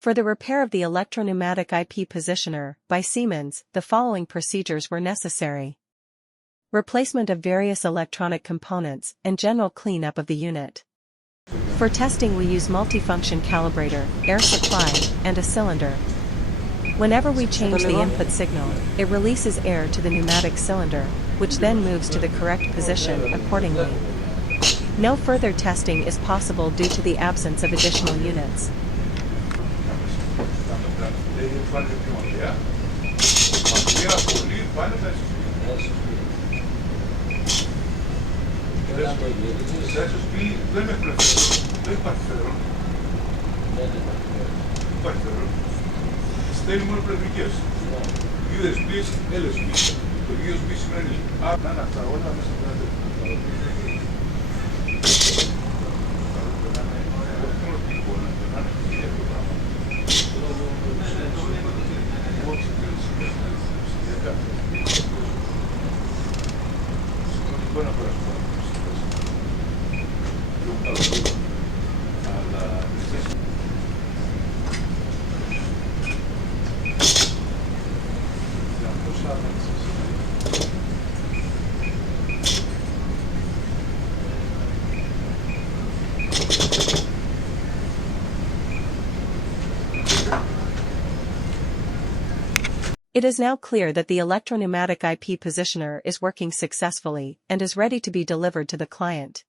For the repair of the electro-pneumatic IP positioner by Siemens, the following procedures were necessary. Replacement of various electronic components and general cleanup of the unit. For testing we use multifunction calibrator, air supply, and a cylinder. Whenever we change the input signal, it releases air to the pneumatic cylinder, which then moves to the correct position accordingly. No further testing is possible due to the absence of additional units. Στέλνει μόνο πλευρικές. USB, LSB. Το USB σημαίνει να είναι αυτά όλα μέσα από τα It is now clear that the electro-pneumatic IP positioner is working successfully and is ready to be delivered to the client.